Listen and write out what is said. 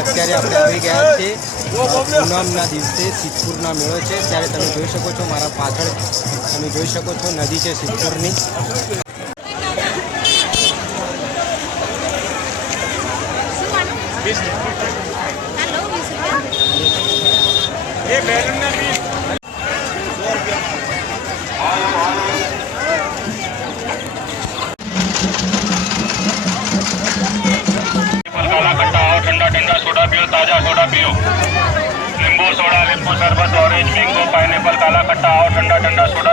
અત્યારે આપણે આવી ગયા છે પૂનમના દિવસે સિદ્ધપુરના મેળો છે। ત્યારે તમે જોઈ શકો છો મારા પાછળ તમે જોઈ શકો છો નદી છે સિદ્ધપુરની। ठंडा ठंडा सोडा पियो, ताजा सोडा पियो, नींबू सोडा, नींबू शरबत, ऑरेंज, मैंगो, पाइनएप्पल, काला खट्टा और ठंडा ठंडा सोडा